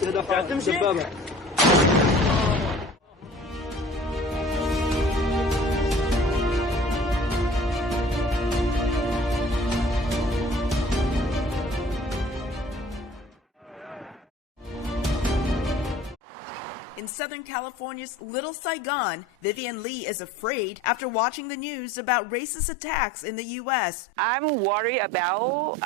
In Southern California's Little Saigon, Vivian Lee is afraid after watching the news about racist attacks in the U.S. I'm worried about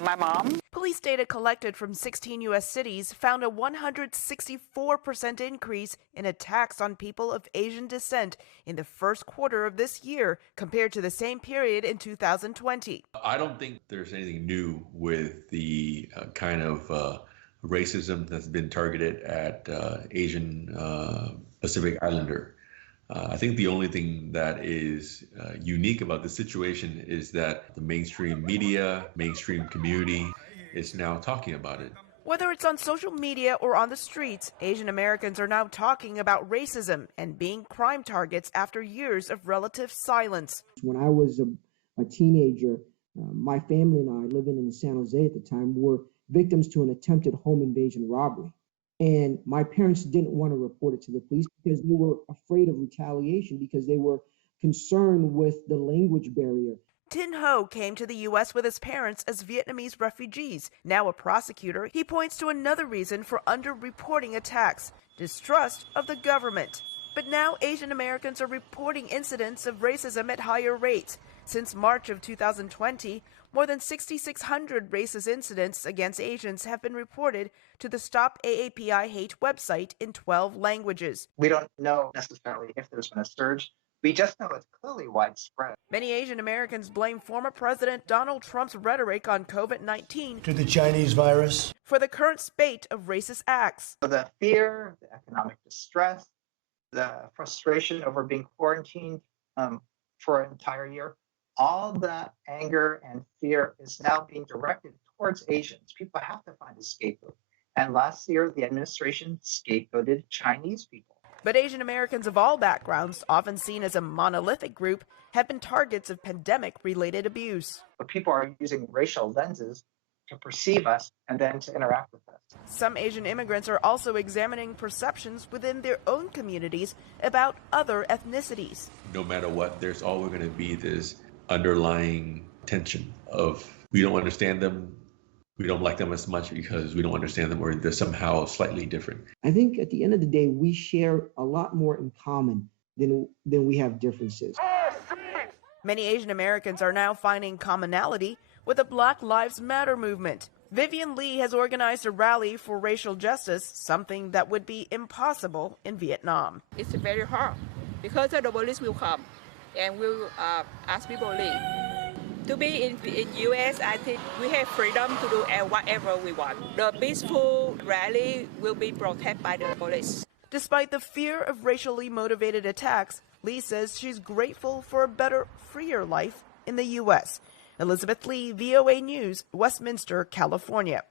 my mom. Police data collected from 16 U.S. cities found a 164% increase in attacks on people of Asian descent in the first quarter of this year compared to the same period in 2020. I don't think there's anything new with the kind of racism that's been targeted at Asian Pacific Islander. I think the only thing that is unique about the situation is that the mainstream media, mainstream community is now talking about it. Whether it's on social media or on the streets, Asian Americans are now talking about racism and being crime targets after years of relative silence. When I was a teenager, my family and I, living in San Jose at the time, were victims to an attempted home invasion robbery. And my parents didn't want to report it to the police because they were afraid of retaliation, because they were concerned with the language barrier. Tin Ho came to the U.S. with his parents as Vietnamese refugees. Now a prosecutor, he points to another reason for underreporting attacks: distrust of the government. But now Asian Americans are reporting incidents of racism at higher rates. Since March of 2020, more than 6,600 racist incidents against Asians have been reported to the Stop AAPI Hate website in 12 languages. We don't know necessarily if there's been a surge. We just know it's clearly widespread. Many Asian Americans blame former President Donald Trump's rhetoric on COVID-19 to the Chinese virus for the current spate of racist acts. So the fear, the economic distress, the frustration over being quarantined for an entire year, all that anger and fear is now being directed towards Asians. People have to find a scapegoat. And last year, the administration scapegoated Chinese people. But Asian Americans of all backgrounds, often seen as a monolithic group, have been targets of pandemic-related abuse. But people are using racial lenses to perceive us and then to interact with us. Some Asian immigrants are also examining perceptions within their own communities about other ethnicities. No matter what, there's always going to be this underlying tension of we don't understand them, we don't like them as much because we don't understand them, or they're somehow slightly different. I think at the end of the day, we share a lot more in common than we have differences. Many Asian Americans are now finding commonality with the Black Lives Matter movement. Vivian Lee has organized a rally for racial justice, something that would be impossible in Vietnam. It's very hard because the police will come and will ask people to leave. To be in U.S., I think we have freedom to do whatever we want. The peaceful rally will be protected by the police. Despite the fear of racially motivated attacks, Lee says she's grateful for a better, freer life in the U.S. Elizabeth Lee, VOA News, Westminster, California.